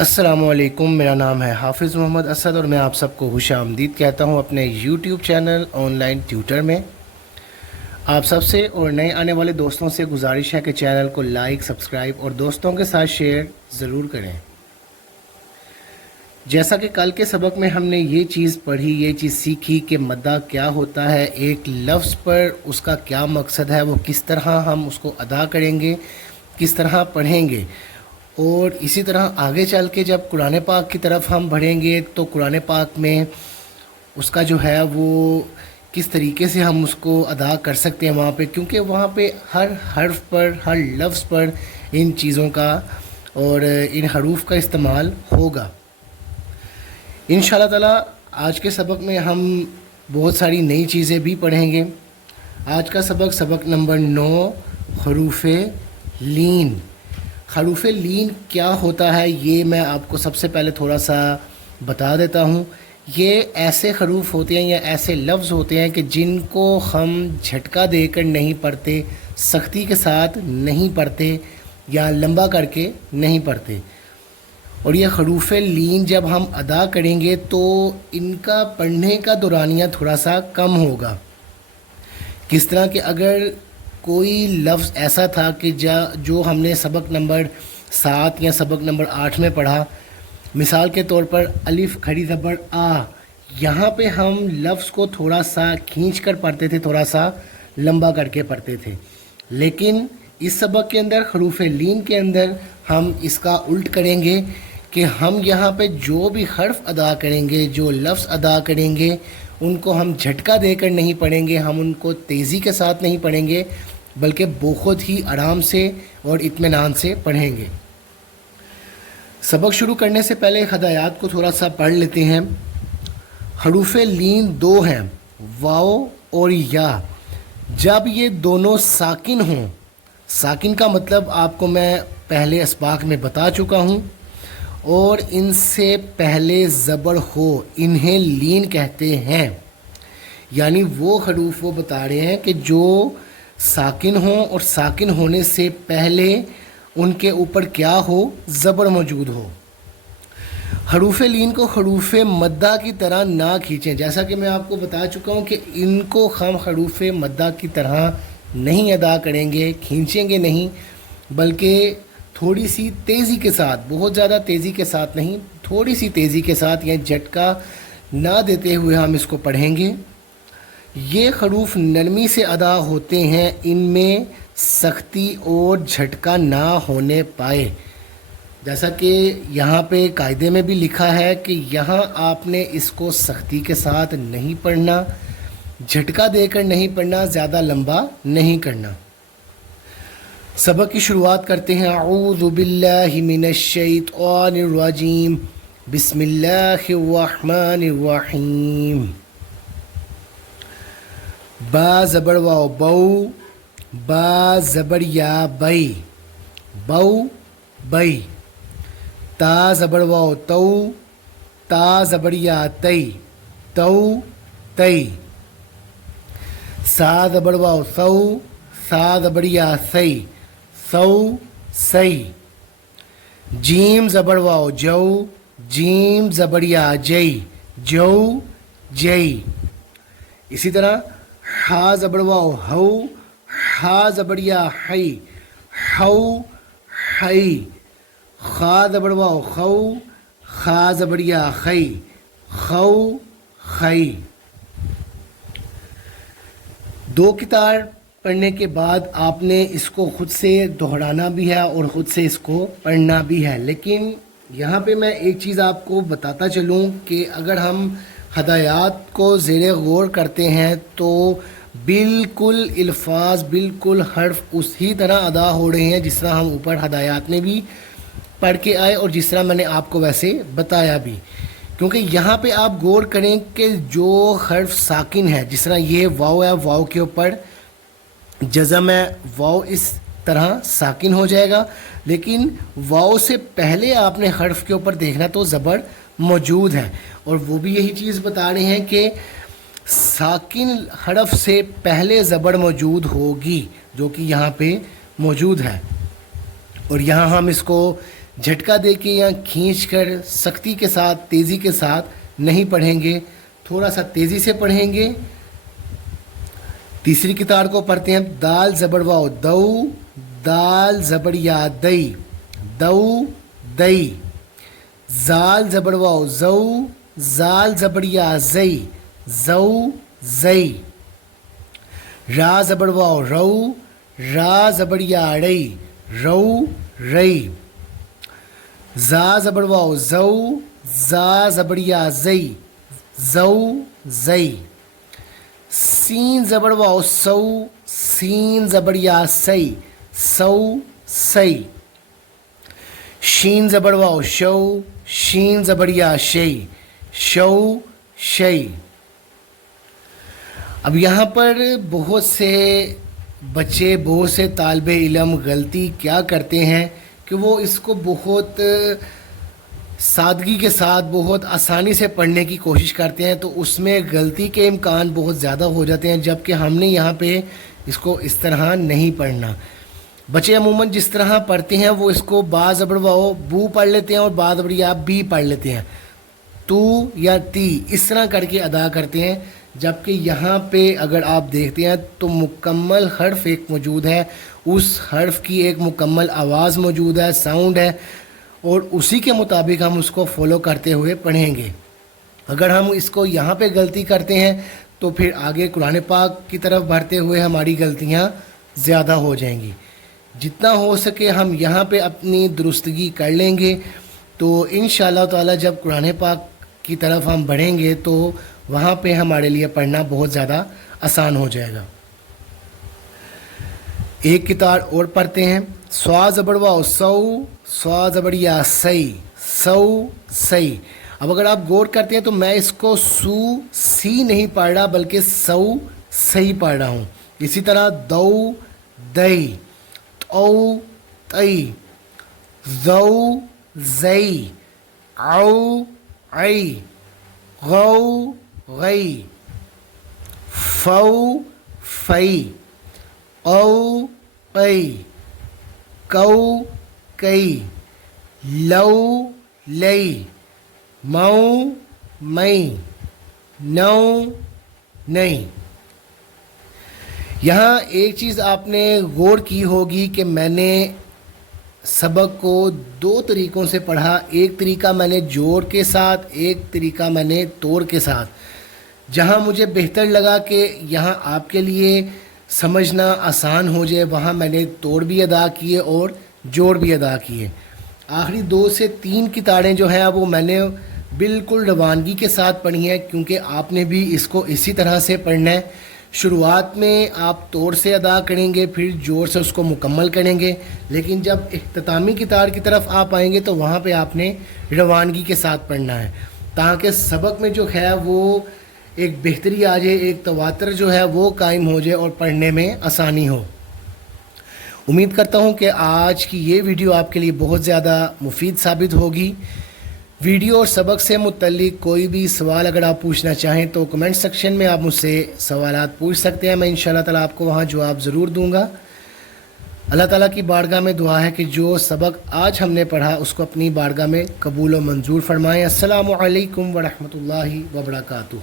السلام علیکم، میرا نام ہے حافظ محمد اسد اور میں آپ سب کو خوش آمدید کہتا ہوں اپنے YouTube channel online tutor میں۔ آپ سب سے اور نئے آنے والے دوستوں سے گزارش ہے کہ چینل کو لائک، سبسکرائب اور دوستوں کے ساتھ شیئر ضرور کریں۔ جیسا کہ کل کے سبق میں ہم نے یہ چیز پڑھی، یہ چیز سیکھی کہ مدہ کیا ہوتا ہے، ایک لفظ پر اس کا کیا مقصد ہے، وہ کس طرح ہم اس کو ادا کریں گے، کس طرح پڑھیں گے۔ اور اسی طرح آگے چل کے جب قرآن پاک کی طرف ہم بڑھیں گے تو قرآن پاک میں اس کا جو ہے وہ کس طریقے سے ہم اس کو ادا کر سکتے ہیں وہاں پہ، کیونکہ وہاں پہ ہر حرف پر، ہر لفظ پر ان چیزوں کا اور ان حروف کا استعمال ہوگا۔ انشاءاللہ تعالی آج کے سبق میں ہم بہت ساری نئی چیزیں بھی پڑھیں گے۔ آج کا سبق نمبر 9، حروف لین۔ حروف لین کیا ہوتا ہے یہ میں آپ کو سب سے پہلے تھوڑا سا بتا دیتا ہوں۔ یہ ایسے حروف ہوتے ہیں یا ایسے لفظ ہوتے ہیں کہ جن کو ہم جھٹکا دے کر نہیں پڑھتے، سختی کے ساتھ نہیں پڑھتے یا لمبا کر کے نہیں پڑھتے۔ اور یہ حروف لین جب ہم ادا کریں گے تو ان کا پڑھنے کا دورانیہ تھوڑا سا کم ہوگا۔ کس طرح کہ اگر کوئی لفظ ایسا تھا کہ جو ہم نے سبق نمبر 7 یا سبق نمبر 8 میں پڑھا، مثال کے طور پر الف کھڑی زبر آ، یہاں پہ ہم لفظ کو تھوڑا سا کھینچ کر پڑھتے تھے، تھوڑا سا لمبا کر کے پڑھتے تھے، لیکن اس سبق کے اندر حروف لین کے اندر ہم اس کا الٹ کریں گے کہ ہم یہاں پہ جو بھی حرف ادا کریں گے، جو لفظ ادا کریں گے، ان کو ہم جھٹکا دے کر نہیں پڑھیں گے، ہم ان کو تیزی کے ساتھ نہیں پڑھیں گے، بلکہ بہت ہی آرام سے اور اطمینان سے پڑھیں گے۔ سبق شروع کرنے سے پہلے ہدایات کو تھوڑا سا پڑھ لیتے ہیں۔ حروف لین 2 ہیں، واو اور یا۔ جب یہ دونوں ساکن ہوں، ساکن کا مطلب آپ کو میں پہلے اسباق میں بتا چکا ہوں، اور ان سے پہلے زبر ہو، انہیں لین کہتے ہیں۔ یعنی وہ حروف وہ بتا رہے ہیں کہ جو ساکن ہوں اور ساکن ہونے سے پہلے ان کے اوپر کیا ہو، زبر موجود ہو۔ حروف لین کو حروف مدہ کی طرح نہ کھینچیں، جیسا کہ میں آپ کو بتا چکا ہوں کہ ان کو ہم حروف مدہ کی طرح نہیں ادا کریں گے، کھینچیں گے نہیں، بلکہ تھوڑی سی تیزی کے ساتھ، بہت زیادہ تیزی کے ساتھ نہیں، تھوڑی سی تیزی کے ساتھ یا جھٹکا نہ دیتے ہوئے ہم اس کو پڑھیں گے۔ یہ حروف نرمی سے ادا ہوتے ہیں، ان میں سختی اور جھٹکا نہ ہونے پائے۔ جیسا کہ یہاں پہ قاعدے میں بھی لکھا ہے کہ یہاں آپ نے اس کو سختی کے ساتھ نہیں پڑھنا، جھٹکا دے کر نہیں پڑھنا، زیادہ لمبا نہیں کرنا۔ سبق کی شروعات کرتے ہیں۔ اعوذ باللہ من الشیطان الرجیم، بسم اللہ الرحمن الرحیم۔ با زبر واو بو، با زبر یا بئی، بو بئی۔ تا زبر واو تو، تا زبر یا تی، تو تی۔ سا زبر واو سو، سا زبر یا سی، سو سی۔ جیم زبر واو جو، جیم زبر یا جئی، جو جئی۔ اسی طرح ہا زبر واو ہو، ہا زبر یا ہئی، ہو ہئی۔ خا زبر واو خو، خا زبر یا خئی، خو خئی۔ دو کتار پڑھنے کے بعد آپ نے اس کو خود سے دہرانا بھی ہے اور خود سے اس کو پڑھنا بھی ہے، لیکن یہاں پہ میں ایک چیز آپ کو بتاتا چلوں کہ اگر ہم ہدایات کو زیر غور کرتے ہیں تو بالکل الفاظ، بالکل حرف اسی طرح ادا ہو رہے ہیں جس طرح ہم اوپر ہدایات میں بھی پڑھ کے آئے اور جس طرح میں نے آپ کو ویسے بتایا بھی، کیونکہ یہاں پہ آپ غور کریں کہ جو حرف ساکن ہے، جس طرح یہ واو ہے، واو کے اوپر جزم ہے، واو اس طرح ساکن ہو جائے گا، لیکن واو سے پہلے آپ نے حرف کے اوپر دیکھنا تو زبر موجود ہے، اور وہ بھی یہی چیز بتا رہے ہیں کہ ساکن حرف سے پہلے زبر موجود ہوگی، جو کہ یہاں پہ موجود ہے۔ اور یہاں ہم اس کو جھٹکا دے کے یا کھینچ کر سختی کے ساتھ تیزی کے ساتھ نہیں پڑھیں گے، تھوڑا سا تیزی سے پڑھیں گے۔ تیسری کتار کو پڑھتے ہیں، دال زبر واو دو، دال زبر یا دئی، دو دئی، زال زبر واو زو، زال زبر یا زئی، زو زئی، را زبر واو رو، را زبر یا رئی، رو رئی، زا زبر واو زو، زا زبر یا زئی، زو زئی، سین زبر واو سو، سین زبر یا سی، سو سی، شین زبر واو شو، شین زبر یا شی، شو شی۔ اب یہاں پر بہت سے بچے، بہت سے طالب علم غلطی کیا کرتے ہیں کہ وہ اس کو بہت سادگی کے ساتھ بہت آسانی سے پڑھنے کی کوشش کرتے ہیں، تو اس میں غلطی کے امکان بہت زیادہ ہو جاتے ہیں، جبکہ ہم نے یہاں پہ اس کو اس طرح نہیں پڑھنا۔ بچے عموماً جس طرح پڑھتے ہیں وہ اس کو با زبر واو بو پڑھ لیتے ہیں اور با زبر یا بی پڑھ لیتے ہیں، تو یا تی اس طرح کر کے ادا کرتے ہیں، جبکہ یہاں پہ اگر آپ دیکھتے ہیں تو مکمل حرف ایک موجود ہے، اس حرف کی ایک مکمل آواز موجود ہے، ساؤنڈ ہے، اور اسی کے مطابق ہم اس کو فالو کرتے ہوئے پڑھیں گے۔ اگر ہم اس کو یہاں پہ غلطی کرتے ہیں تو پھر آگے قرآن پاک کی طرف بڑھتے ہوئے ہماری غلطیاں زیادہ ہو جائیں گی۔ جتنا ہو سکے ہم یہاں پہ اپنی درستگی کر لیں گے تو انشاءاللہ تعالی جب قرآن پاک کی طرف ہم بڑھیں گے تو وہاں پہ ہمارے لیے پڑھنا بہت زیادہ آسان ہو جائے گا۔ ایک کتار اور پڑھتے ہیں، سوا زبر واو سو، سوا زبر یا سی، سو سی۔ اب اگر آپ غور کرتے ہیں تو میں اس کو سو سی نہیں پڑھ رہا بلکہ سو سی پڑھ رہا ہوں۔ اسی طرح دو دئی، او تئی، زو زئی، او عئی، غو غئی، فو فئی، او قئی، کو کئی، لو لئی، مو مئی، نو نئی۔ یہاں ایک چیز آپ نے غور کی ہوگی کہ میں نے سبق کو دو طریقوں سے پڑھا، ایک طریقہ میں نے جوڑ کے ساتھ، ایک طریقہ میں نے توڑ کے ساتھ۔ جہاں مجھے بہتر لگا کہ یہاں آپ کے لیے سمجھنا آسان ہو جائے وہاں میں نے توڑ بھی ادا کیے اور جوڑ بھی ادا کیے۔ آخری 2 سے 3 کتاریں جو ہیں وہ میں نے بالکل روانگی کے ساتھ پڑھی ہیں، کیونکہ آپ نے بھی اس کو اسی طرح سے پڑھنا ہے۔ شروعات میں آپ توڑ سے ادا کریں گے، پھر جوڑ سے اس کو مکمل کریں گے، لیکن جب اختتامی کتار کی طرف آپ آئیں گے تو وہاں پہ آپ نے روانگی کے ساتھ پڑھنا ہے، تاکہ سبق میں جو ہے وہ ایک بہتری آ جائے، ایک تواتر جو ہے وہ قائم ہو جائے اور پڑھنے میں آسانی ہو۔ امید کرتا ہوں کہ آج کی یہ ویڈیو آپ کے لیے بہت زیادہ مفید ثابت ہوگی۔ ویڈیو اور سبق سے متعلق کوئی بھی سوال اگر آپ پوچھنا چاہیں تو کمنٹ سیکشن میں آپ مجھ سے سوالات پوچھ سکتے ہیں، میں انشاءاللہ تعالیٰ آپ کو وہاں جواب ضرور دوں گا۔ اللہ تعالیٰ کی بارگاہ میں دعا ہے کہ جو سبق آج ہم نے پڑھا اس کو اپنی بارگاہ میں قبول و منظور فرمائیں۔ السلام علیکم ورحمۃ اللہ وبرکاتہ۔